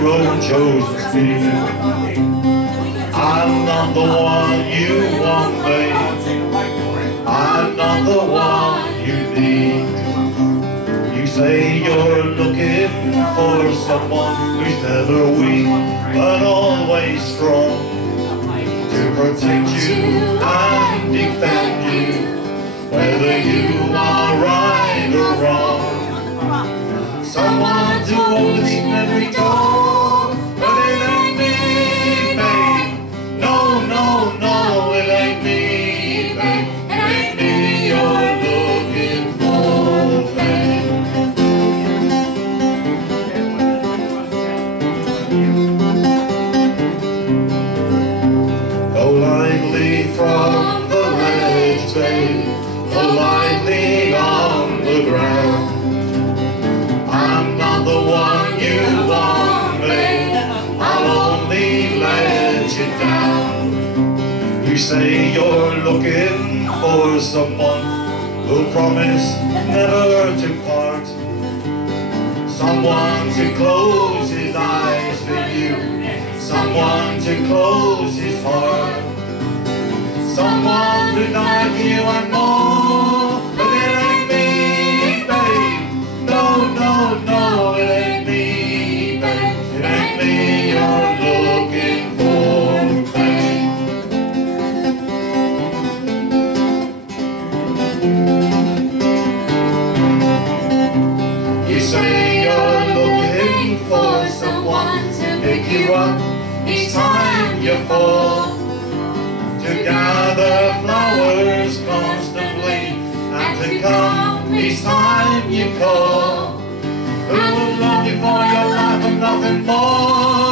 your own chosen speed. I'm not the one you want, babe. I'm not the one you need. You say you're looking for someone who's never weak, but always strong, to protect you and defend you, whether you are right or wrong. Someone to open every door, but it ain't me, babe. No, no, no, it ain't me, babe. It ain't me you're looking for, babe. Go lightly from the ledge, babe. Go lightly on the ground. I'm not the one you want, babe. I'll only let you down. You say you're looking for someone who'll promise never to part, someone to close his eyes for you, someone to close his heart, someone to die for you and more. But it ain't me, babe. No, no, no, it ain't me, babe. It ain't me you're looking for, babe. You say you're looking for someone to pick you up each time you fall, to gather flowers constantly, and to come each time you call, who will love you for your life and nothing more.